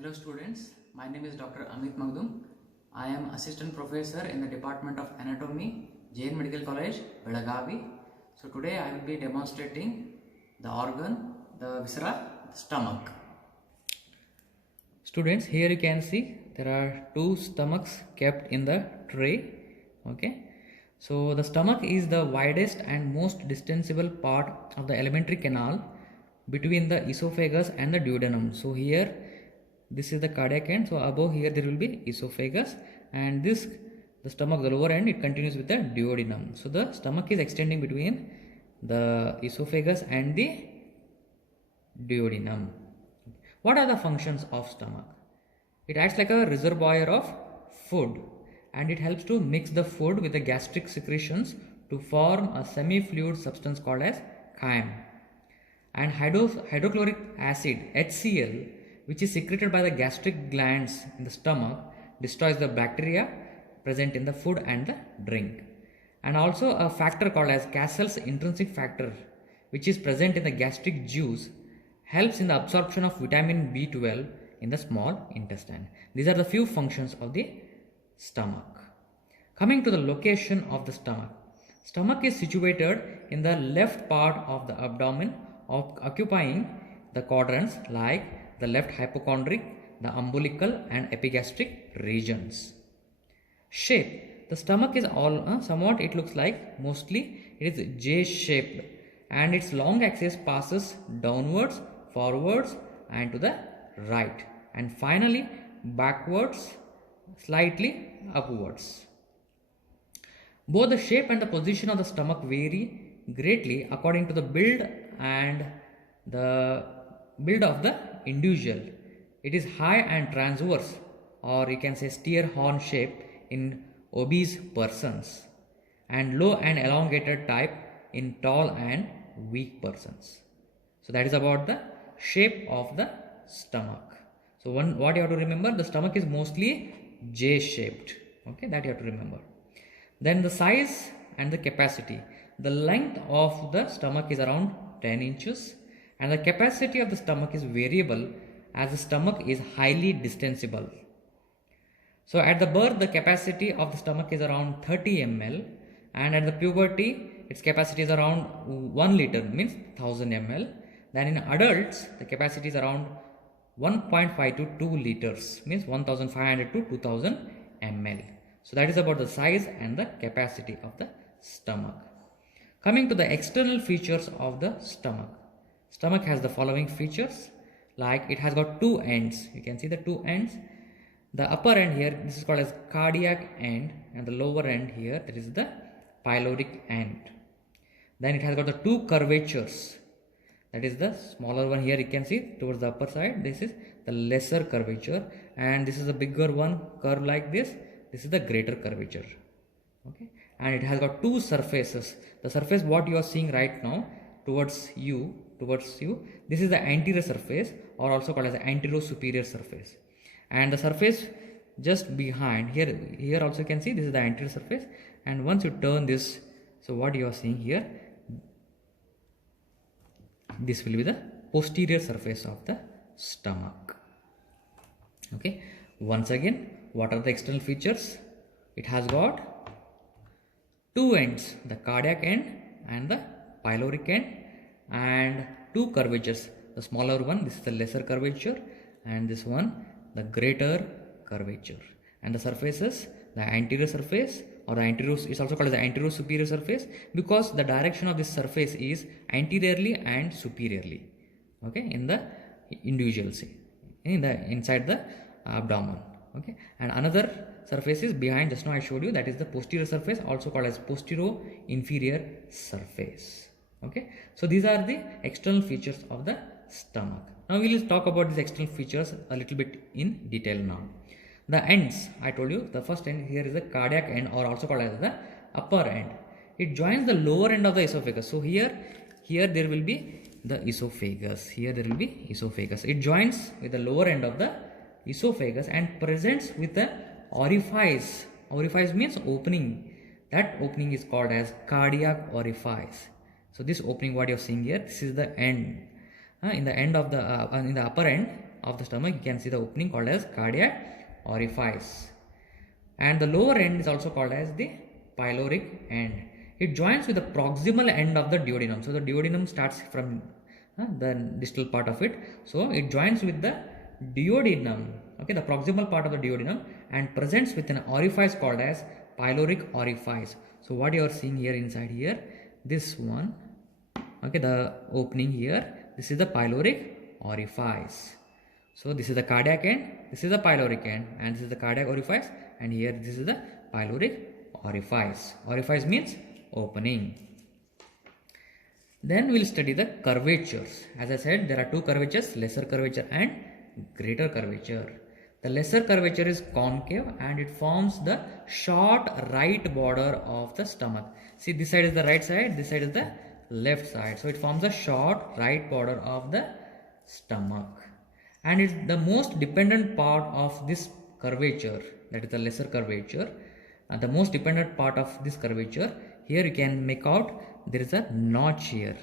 Hello students, my name is Dr. Amit Magdum. I am Assistant Professor in the Department of Anatomy, Jain Medical College, Belagavi. So today I will be demonstrating the organ, the viscera, the stomach. Students, here you can see there are two stomachs kept in the tray. Okay. So the stomach is the widest and most distensible part of the alimentary canal between the esophagus and the duodenum. So here this is the cardiac end, so above here there will be esophagus, and this the stomach, the lower end, it continues with the duodenum. So the stomach is extending between the esophagus and the duodenum. What are the functions of stomach? It acts like a reservoir of food, and it helps to mix the food with the gastric secretions to form a semi-fluid substance called as chyme. And hydrochloric acid, HCl, which is secreted by the gastric glands in the stomach, destroys the bacteria present in the food and the drink. And also a factor called as Cassell's intrinsic factor, which is present in the gastric juice, helps in the absorption of vitamin B12 in the small intestine. These are the few functions of the stomach. Coming to the location of the stomach. Stomach is situated in the left part of the abdomen, occupying the quadrants like the left hypochondric, the umbilical and epigastric regions. Shape. The stomach is all somewhat, it looks like, mostly it is J-shaped, and its long axis passes downwards, forwards and to the right, and finally backwards, slightly upwards. Both the shape and the position of the stomach vary greatly according to the build and the build of the individual. It is high and transverse, or you can say steer horn shape in obese persons, and low and elongated type in tall and weak persons. So that is about the shape of the stomach. So what you have to remember, the stomach is mostly J shaped. Okay, that you have to remember. Then the size and the capacity. The length of the stomach is around 10 inches. And the capacity of the stomach is variable as the stomach is highly distensible. So at the birth, the capacity of the stomach is around 30 ml, and at the puberty, its capacity is around 1 liter, means 1000 ml. Then in adults, the capacity is around 1.5 to 2 liters, means 1500 to 2000 ml. So that is about the size and the capacity of the stomach. Coming to the external features of the stomach. Stomach has the following features, like it has got two ends. You can see the two ends. The upper end here, this is called as cardiac end, and the lower end here, that is the pyloric end. Then it has got the two curvatures. That is the smaller one here, you can see towards the upper side. This is the lesser curvature, and this is the bigger one, curve like this. This is the greater curvature. Okay, and it has got two surfaces. The surface what you are seeing right now towards you, this is the anterior surface, or also called as the anterior superior surface, and the surface just behind here also you can see this is the anterior surface, and once you turn this, so what you are seeing here, this will be the posterior surface of the stomach. Okay, once again, what are the external features? It has got two ends, the cardiac end and the pyloric end, and two curvatures. The smaller one, this is the lesser curvature, and this one, the greater curvature. And the surfaces, the anterior surface, or the anterior is also called as the anterior superior surface, because the direction of this surface is anteriorly and superiorly. Okay, in the individuals, inside the abdomen. Okay, and another surface is behind, just now I showed you, that is the posterior surface, also called as posterior inferior surface. Okay, so these are the external features of the stomach. Now we will talk about these external features a little bit in detail now. The ends, I told you, the first end here is the cardiac end, or also called as the upper end. It joins the lower end of the esophagus. So here there will be the esophagus. Here there will be esophagus. It joins with the lower end of the esophagus and presents with the orifice. Orifice means opening. That opening is called as cardiac orifice. So this opening what you are seeing here, this is the end. In the end of the in the upper end, of the stomach, you can see the opening called as cardiac orifice. And the lower end is also called as the pyloric end. It joins with the proximal end of the duodenum. So the duodenum starts from the distal part of it. So it joins with the duodenum, okay, the proximal part of the duodenum, and presents with an orifice called as pyloric orifice. So what you are seeing here inside here, this one, okay, the opening here, this is the pyloric orifice. So this is the cardiac end, this is the pyloric end, and this is the cardiac orifice, and here this is the pyloric orifice. Orifice means opening. Then we'll study the curvatures. As I said, there are two curvatures, lesser curvature and greater curvature. The lesser curvature is concave and it forms the short right border of the stomach. See, this side is the right side, this side is the left side. So it forms the short right border of the stomach. And it's the most dependent part of this curvature, that is the lesser curvature. The most dependent part of this curvature, here you can make out there is a notch here.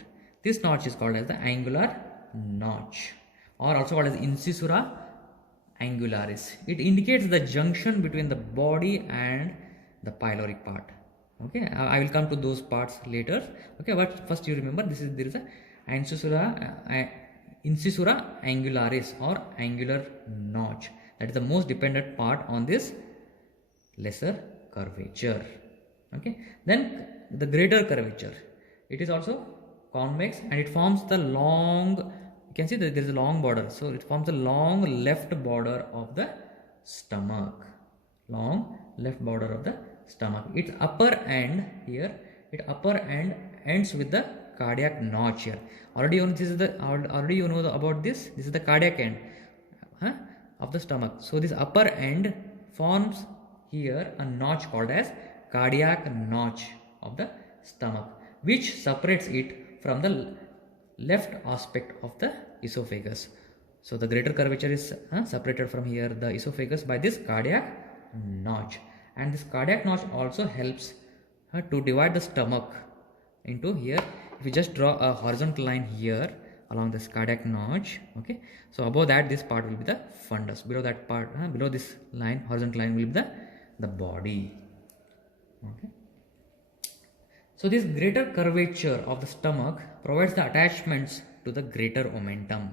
This notch is called as the angular notch, or also called as incisura angularis. It indicates the junction between the body and the pyloric part. Okay, I will come to those parts later. Okay, but first you remember there is a incisura angularis or angular notch. That is the most dependent part on this lesser curvature. Okay, then the greater curvature, it is also convex and it forms the long, you can see that there is a long border, so it forms the long left border of the stomach, long left border of the stomach. Its upper end here, its upper end ends with the cardiac notch here. Already you know about this. This is the cardiac end of the stomach. So this upper end forms here a notch called as cardiac notch of the stomach, which separates it from the left aspect of the esophagus. So the greater curvature is separated from here the esophagus by this cardiac notch, and this cardiac notch also helps to divide the stomach into here. If you just draw a horizontal line here along this cardiac notch, okay, so above that this part will be the fundus, below that part, below this line, horizontal line, will be the body. Okay. So this greater curvature of the stomach provides the attachments to the greater omentum,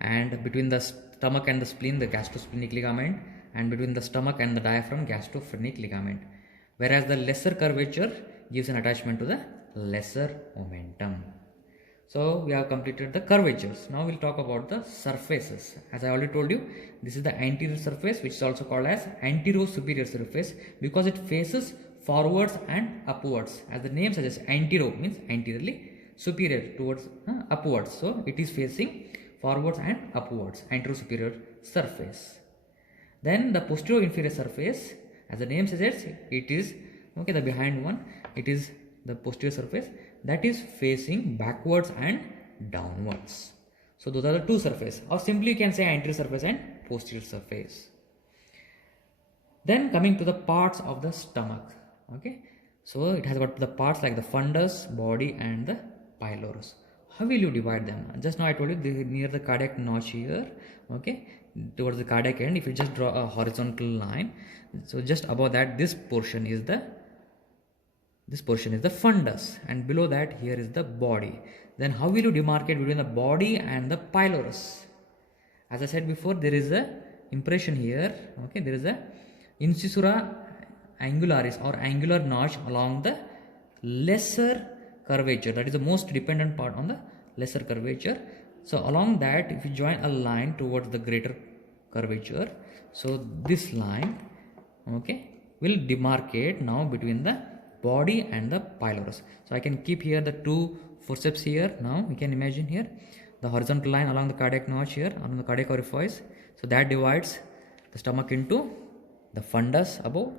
and between the stomach and the spleen, the gastrosplenic ligament, and between the stomach and the diaphragm, gastrophrenic ligament. Whereas the lesser curvature gives an attachment to the lesser omentum. So we have completed the curvatures. Now we'll talk about the surfaces. As I already told you, this is the anterior surface, which is also called as antero-superior surface, because it faces forwards and upwards. As the name suggests, antero means anteriorly, superior towards upwards. So it is facing forwards and upwards, antero-superior surface. Then the posterior-inferior surface, as the name suggests, it is the behind one. It is the posterior surface that is facing backwards and downwards. So those are the two surfaces, or simply you can say anterior surface and posterior surface. Then coming to the parts of the stomach. Okay, so it has got the parts like the fundus, body, and the pylorus. How will you divide them? Just now I told you near the cardiac notch here, okay, towards the cardiac end, if you just draw a horizontal line, so just above that this portion is the fundus, and below that here is the body. Then how will you demarcate between the body and the pylorus? As I said before, there is a impression here, okay, there is a incisura angularis or angular notch along the lesser curvature, that is the most dependent part on the lesser curvature. So along that, if you join a line towards the greater curvature, so this line, okay, will demarcate now between the body and the pylorus. So I can keep here the two forceps here. Now you can imagine here the horizontal line along the cardiac notch here, along the cardiac orifice. So that divides the stomach into the fundus above,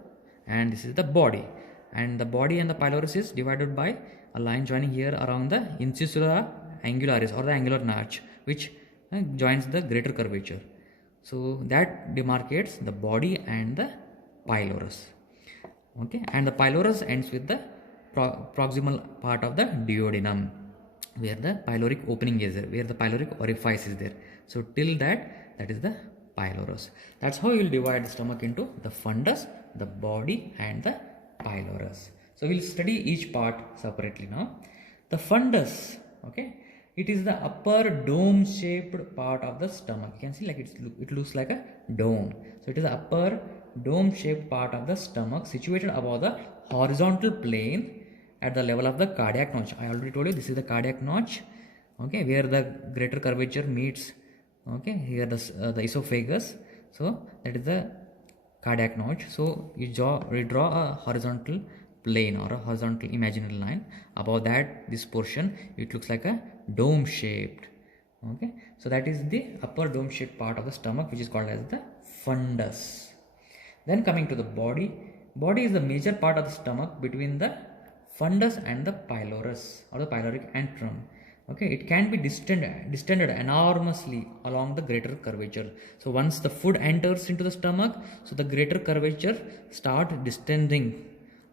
and this is the body, and the body and the pylorus is divided by a line joining here around the incisura angularis or the angular notch, which joins the greater curvature. So that demarcates the body and the pylorus. Okay, and the pylorus ends with the proximal part of the duodenum, where the pyloric opening is there, where the pyloric orifice is there. So till that is the pylorus. That's how you will divide the stomach into the fundus, the body, and the pylorus. So we'll study each part separately now. The fundus, okay, it is the upper dome shaped part of the stomach. You can see like it looks like a dome. So it is the upper dome shaped part of the stomach situated above the horizontal plane at the level of the cardiac notch. I already told you this is the cardiac notch, okay, where the greater curvature meets, okay, here the esophagus. So that is the cardiac notch. So you draw a horizontal plane or a horizontal imaginary line above that. This portion, it looks like a dome shaped, okay. So that is the upper dome shaped part of the stomach, which is called as the fundus. Then coming to the body is the major part of the stomach between the fundus and the pylorus or the pyloric antrum. Okay, it can be distended enormously along the greater curvature. So once the food enters into the stomach, so the greater curvature start distending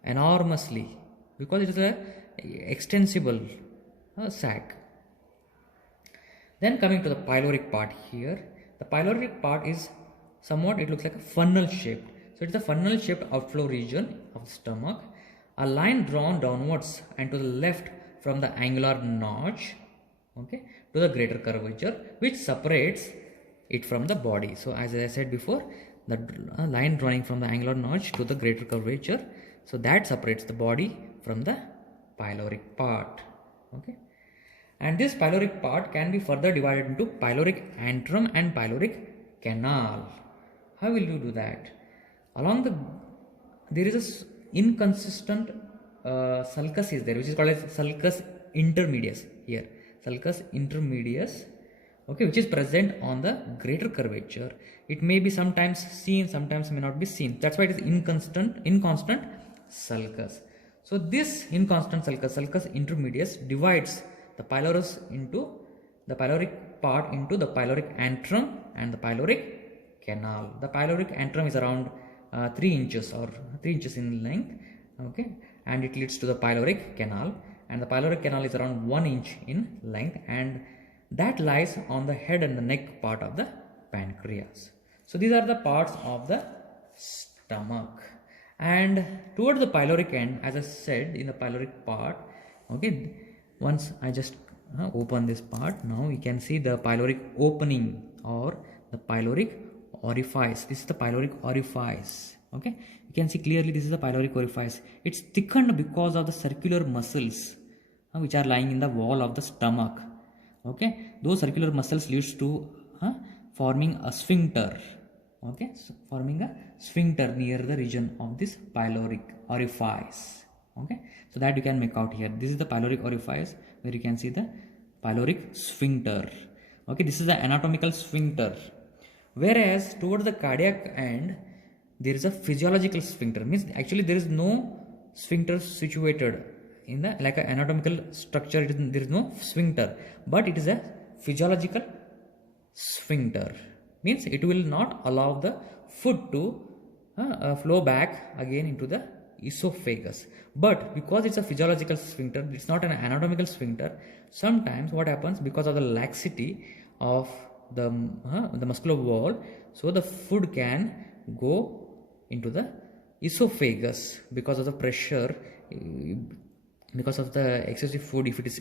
enormously because it is a extensible sac. Then coming to the pyloric part here, the pyloric part is somewhat, it looks like a funnel shaped. So it is a funnel shaped outflow region of the stomach. A line drawn downwards and to the left from the angular notch, okay, to the greater curvature, which separates it from the body. So as I said before, the line drawing from the angular notch to the greater curvature, so that separates the body from the pyloric part, okay. And this pyloric part can be further divided into pyloric antrum and pyloric canal. How will you do that? There is a inconsistent sulcus is there, which is called as sulcus intermedius here. Sulcus intermedius, okay, which is present on the greater curvature. It may be sometimes seen, sometimes may not be seen. That's why it is inconstant sulcus. So this inconstant sulcus, sulcus intermedius, divides the pylorus into the pyloric part into the pyloric antrum and the pyloric canal. The pyloric antrum is around 3 inches or 3 inches in length, okay, and it leads to the pyloric canal, and the pyloric canal is around 1 inch in length, and that lies on the head and the neck part of the pancreas. So these are the parts of the stomach. And toward the pyloric end, as I said, in the pyloric part, okay, once I just open this part, now you can see the pyloric opening or the pyloric orifice. This is the pyloric orifice, okay. You can see clearly this is the pyloric orifice. It's thickened because of the circular muscles which are lying in the wall of the stomach, okay. Those circular muscles leads to forming a sphincter, okay, so forming a sphincter near the region of this pyloric orifice, okay. So that you can make out here. This is the pyloric orifice where you can see the pyloric sphincter, okay. This is the anatomical sphincter. Whereas towards the cardiac end, there is a physiological sphincter. Means actually there is no sphincter situated in the like an anatomical structure. There is no sphincter, but it is a physiological sphincter. Means it will not allow the food to flow back again into the esophagus. But because it's a physiological sphincter, it's not an anatomical sphincter. Sometimes what happens, because of the laxity of the muscular wall, so the food can go into the esophagus because of the pressure, because of the excessive food if it is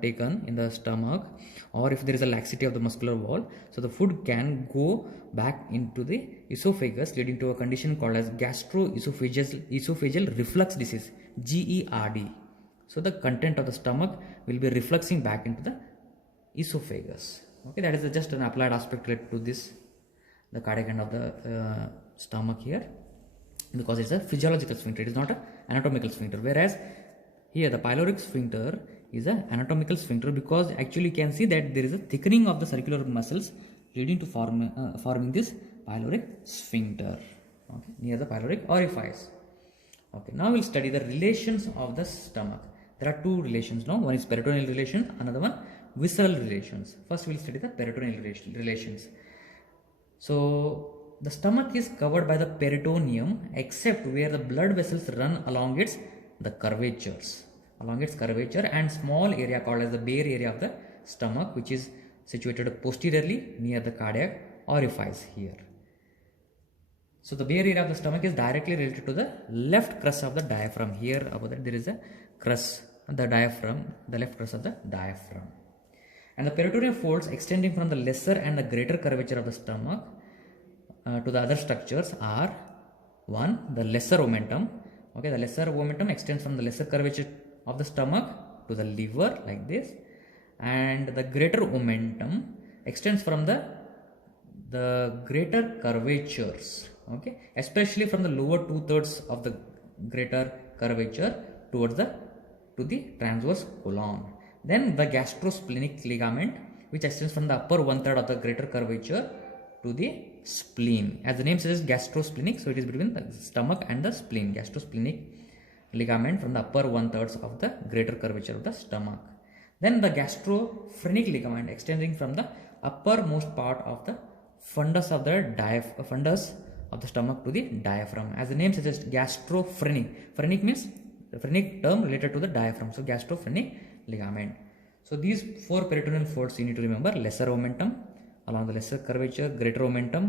taken in the stomach, or if there is a laxity of the muscular wall, so the food can go back into the esophagus, leading to a condition called as gastroesophageal reflux disease, GERD. So the content of the stomach will be refluxing back into the esophagus, okay. That is just an applied aspect related to this, the cardiac end of the stomach here, because it's a physiological sphincter, it is not an anatomical sphincter. Whereas here the pyloric sphincter is an anatomical sphincter, because actually you can see that there is a thickening of the circular muscles leading to forming this pyloric sphincter, okay, near the pyloric orifice. Okay, now we'll study the relations of the stomach. There are two relations now. One is peritoneal relation, another one visceral relations. First we'll study the peritoneal relations. So the stomach is covered by the peritoneum except where the blood vessels run along its curvature, and small area called as the bare area of the stomach, which is situated posteriorly near the cardiac orifice here. So the bare area of the stomach is directly related to the left crus of the diaphragm. Here above that there is a crus, the diaphragm, the left crus of the diaphragm. And the peritoneal folds extending from the lesser and the greater curvature of the stomach to the other structures are: one, the lesser omentum. Okay, the lesser omentum extends from the lesser curvature of the stomach to the liver like this, and the greater omentum extends from the greater curvatures, okay, especially from the lower 2/3 of the greater curvature towards the transverse colon. Then the gastrosplenic ligament, which extends from the upper 1/3 of the greater curvature to the spleen. As the name says, gastrosplenic, so it is between the stomach and the spleen. Gastrosplenic ligament from the upper 1/3 of the greater curvature of the stomach. Then the gastrophrenic ligament extending from the uppermost part of the fundus of the fundus of the stomach to the diaphragm. As the name suggests, gastrophrenic. Phrenic means the phrenic term related to the diaphragm. So gastrophrenic ligament. So these four peritoneal folds you need to remember: lesser omentum along the lesser curvature, greater omentum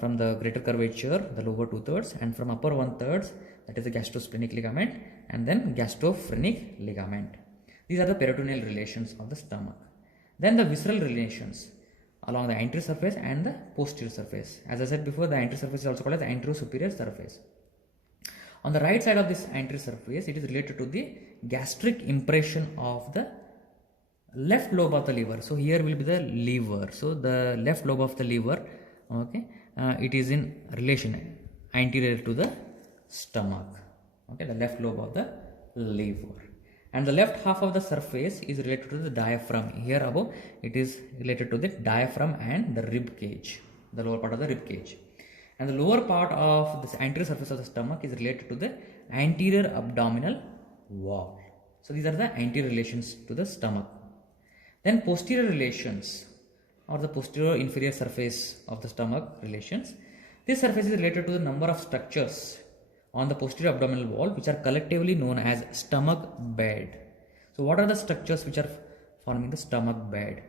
from the greater curvature, the lower 2/3, and from upper 1/3, that is the gastrosplenic ligament, and then gastrophrenic ligament. These are the peritoneal relations of the stomach. Then the visceral relations along the anterior surface and the posterior surface. As I said before, the anterior surface is also called as the anterior superior surface. On the right side of this anterior surface, it is related to the gastric impression of the left lobe of the liver. So here will be the liver. So the left lobe of the liver, okay, it is in relation anterior to the stomach. Okay, the left lobe of the liver. And the left half of the surface is related to the diaphragm. Here above, it is related to the diaphragm and the rib cage, the lower part of the rib cage. And the lower part of this anterior surface of the stomach is related to the anterior abdominal wall. So these are the anterior relations to the stomach. Then posterior relations, or the posterior inferior surface of the stomach relations. This surface is related to the number of structures on the posterior abdominal wall which are collectively known as stomach bed. So what are the structures which are forming the stomach bed?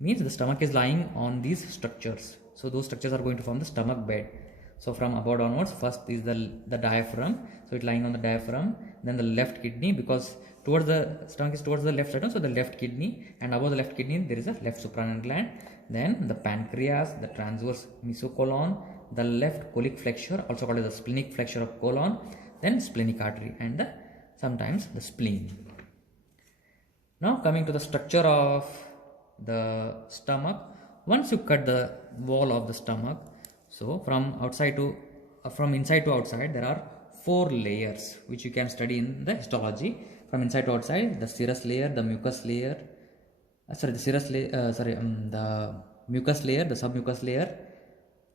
Means the stomach is lying on these structures. So those structures are going to form the stomach bed. So from above onwards, first is the diaphragm. So it lying on the diaphragm. Then the left kidney, because towards the stomach is towards the left side, so the left kidney, and above the left kidney there is a left suprarenal gland. Then the pancreas, the transverse mesocolon, the left colic flexure, also called as the splenic flexure of colon, then splenic artery, and sometimes the spleen. Now coming to the structure of the stomach. Once you cut the wall of the stomach, so from inside to outside, there are 4 layers which you can study in the histology. From inside to outside, the serous layer, the mucus layer, the mucus layer, the submucous layer,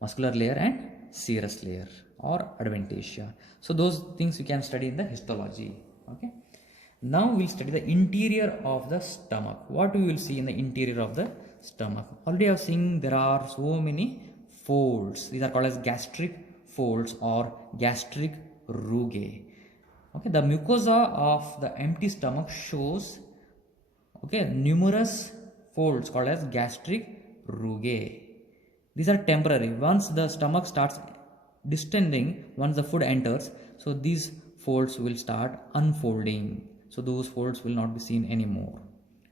muscular layer, and serous layer or adventitia. So those things you can study in the histology. Okay. Now we will study the interior of the stomach. What we will see in the interior of the stomach? Already I have seen there are so many folds. These are called as gastric folds or gastric rugae. Okay, the mucosa of the empty stomach shows, okay, numerous folds called as gastric rugae. These are temporary. Once the stomach starts distending, once the food enters, so these folds will start unfolding. So those folds will not be seen anymore.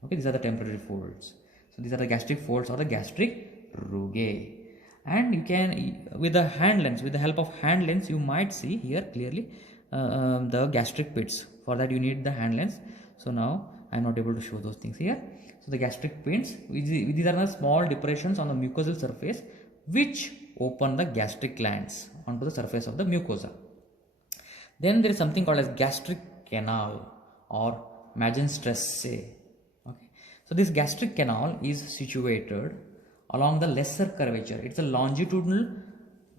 Okay, these are the temporary folds. So these are the gastric folds or the gastric rugae. And you can, with the hand lens, with the help of hand lens, you might see here clearly the gastric pits. For that you need the hand lens. So now I am not able to show those things here. So the gastric pits, these are the small depressions on the mucosal surface which open the gastric glands onto the surface of the mucosa. Then there is something called as gastric canal or Magenstrasse. Okay. So this gastric canal is situated along the lesser curvature. It's a longitudinal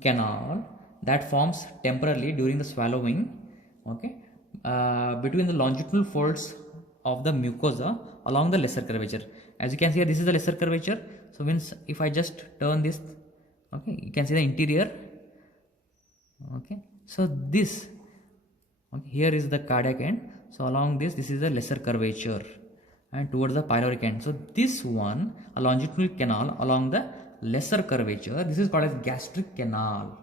canal that forms temporarily during the swallowing, okay, between the longitudinal folds of the mucosa along the lesser curvature. As you can see, this is the lesser curvature. So if I just turn this, okay, you can see the interior. Okay, so this, okay, here is the cardiac end. So along this is the lesser curvature, and towards the pyloric end. So this one, a longitudinal canal along the lesser curvature, this is called as gastric canal.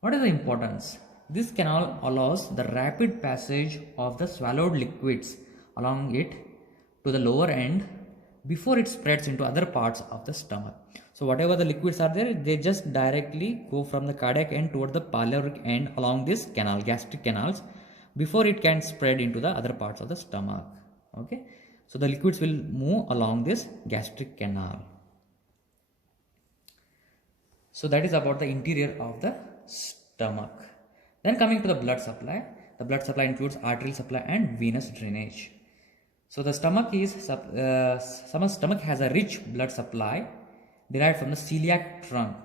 What is the importance? This canal allows the rapid passage of the swallowed liquids along it to the lower end before it spreads into other parts of the stomach. So whatever the liquids are there, they just directly go from the cardiac end toward the pyloric end along this canal, gastric canals, before it can spread into the other parts of the stomach. Okay, so the liquids will move along this gastric canal. So that is about the interior of the stomach. Then coming to the blood supply, the blood supply includes arterial supply and venous drainage. So the stomach has a rich blood supply derived from the celiac trunk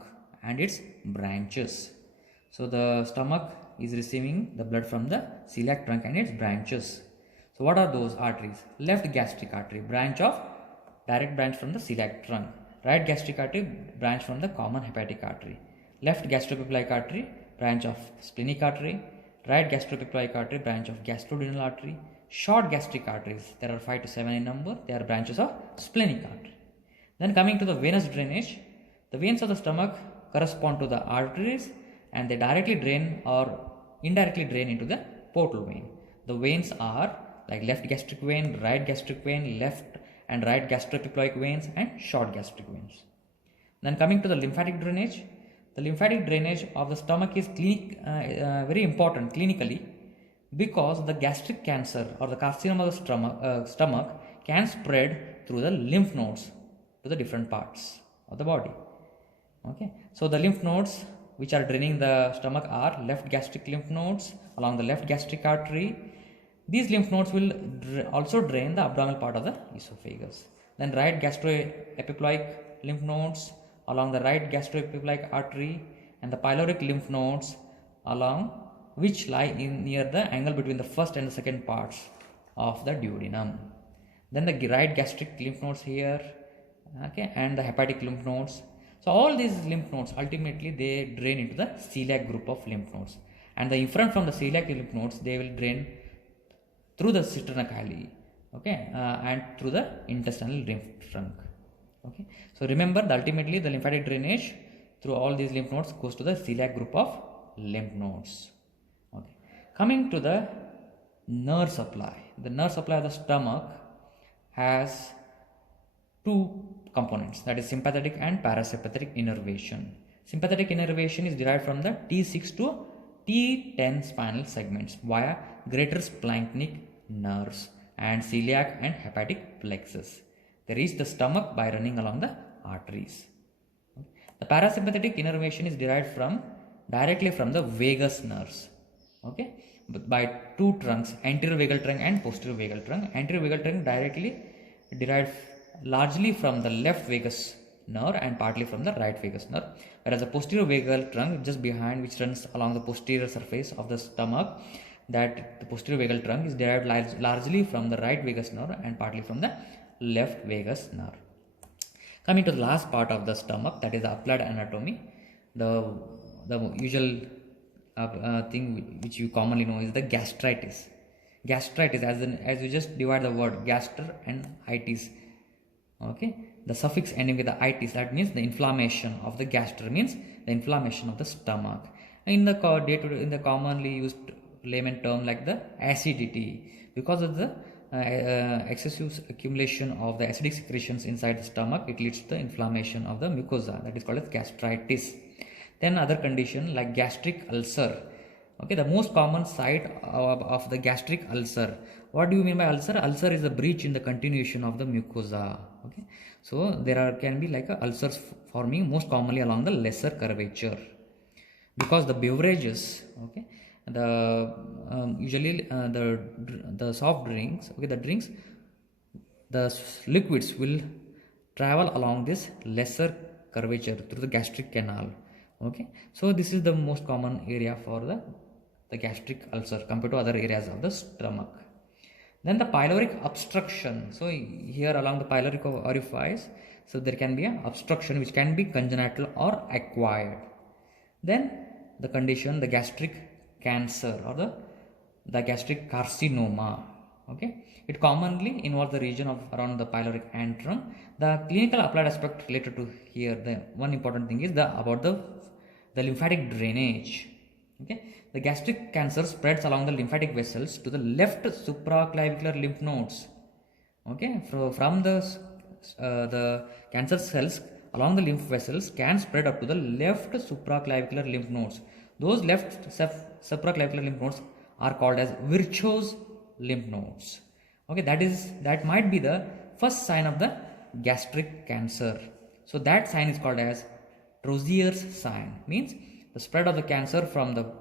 and its branches. So the stomach is receiving the blood from the celiac trunk and its branches. So what are those arteries? Left gastric artery, direct branch from the celiac trunk. Right gastric artery, branch from the common hepatic artery. Left gastroepiploic artery, branch of splenic artery. Right gastroepiploic artery, branch of gastroduodenal artery. Short gastric arteries, there are 5 to 7 in number, they are branches of splenic artery. Then coming to the venous drainage, the veins of the stomach correspond to the arteries and they directly drain or indirectly drain into the portal vein. The veins are like left gastric vein, right gastric vein, left and right gastroepiploic veins and short gastric veins. Then coming to the lymphatic drainage, the lymphatic drainage of the stomach is very important clinically, because the gastric cancer or the carcinoma of the stomach can spread through the lymph nodes to the different parts of the body. Okay, so the lymph nodes which are draining the stomach are left gastric lymph nodes along the left gastric artery. These lymph nodes will also drain the abdominal part of the esophagus. Then right gastroepiploic lymph nodes along the right gastroepiploic artery and the pyloric lymph nodes along which lie near the angle between the first and the second parts of the duodenum. Then the right gastric lymph nodes here, okay, and the hepatic lymph nodes. So all these lymph nodes ultimately they drain into the celiac group of lymph nodes, and the infront from the celiac lymph nodes they will drain through the cisterna chyli, okay, and through the intestinal lymph trunk. Okay, so remember that ultimately the lymphatic drainage through all these lymph nodes goes to the celiac group of lymph nodes. Okay. Coming to the nerve supply, the nerve supply of the stomach has two components, that is sympathetic and parasympathetic innervation. Sympathetic innervation is derived from the T6 to T10 spinal segments via greater splanchnic nerves and celiac and hepatic plexus. They reach the stomach by running along the arteries. The parasympathetic innervation is derived directly from the vagus nerves. Okay, but by two trunks, anterior vagal trunk and posterior vagal trunk. Anterior vagal trunk directly derived largely from the left vagus nerve and partly from the right vagus nerve, whereas the posterior vagal trunk just behind, which runs along the posterior surface of the stomach, that the posterior vagal trunk is derived largely from the right vagus nerve and partly from the left vagus nerve. Coming to the last part of the stomach, that is the applied anatomy, the usual thing which you commonly know is the gastritis. Gastritis, as you just divide the word gaster and itis, okay, the suffix ending with the itis, that means the inflammation of the gaster, means the inflammation of the stomach. In the in the commonly used layman term like the acidity, because of the excessive accumulation of the acidic secretions inside the stomach, it leads to the inflammation of the mucosa, that is called as gastritis. Then other condition like gastric ulcer. Okay, the most common site of the gastric ulcer. What do you mean by ulcer? Ulcer is a breach in the continuation of the mucosa. Okay, so there can be like ulcers forming most commonly along the lesser curvature, because the beverages, okay, usually the soft drinks, okay, the liquids will travel along this lesser curvature through the gastric canal. Okay, so this is the most common area for the gastric ulcer compared to other areas of the stomach. Then the pyloric obstruction. So here along the pyloric orifice, so there can be an obstruction which can be congenital or acquired. Then the condition, the gastric cancer or the gastric carcinoma. Okay, it commonly involves the region of around the pyloric antrum. The clinical applied aspect related to here, the one important thing is the about the lymphatic drainage. Okay, the gastric cancer spreads along the lymphatic vessels to the left supraclavicular lymph nodes. Okay, from the cancer cells along the lymph vessels can spread up to the left supraclavicular lymph nodes. Those left supraclavicular lymph nodes are called as Virchow's lymph nodes. Okay, that might be the first sign of the gastric cancer. So that sign is called as Trozier's sign, means the spread of the cancer from the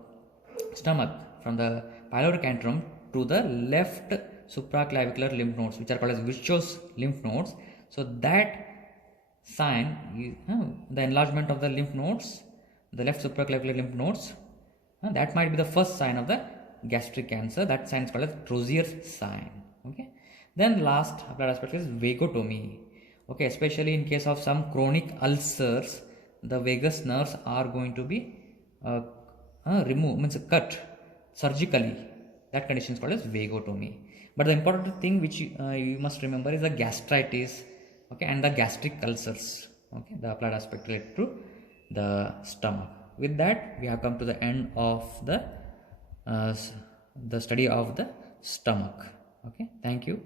stomach, from the pyloric antrum to the left supraclavicular lymph nodes, which are called as Virchow's lymph nodes. So that sign is the enlargement of the lymph nodes, the left supraclavicular lymph nodes, that might be the first sign of the gastric cancer. That sign is called as Trozier's sign. Okay, then last applied aspect is vagotomy. Okay, especially in case of some chronic ulcers, the vagus nerves are going to be removed, means cut surgically. That condition is called as vagotomy. But the important thing which you must remember is the gastritis, okay, and the gastric ulcers. Okay, the applied aspect related to the stomach. With that, we have come to the end of the study of the stomach. Okay, thank you.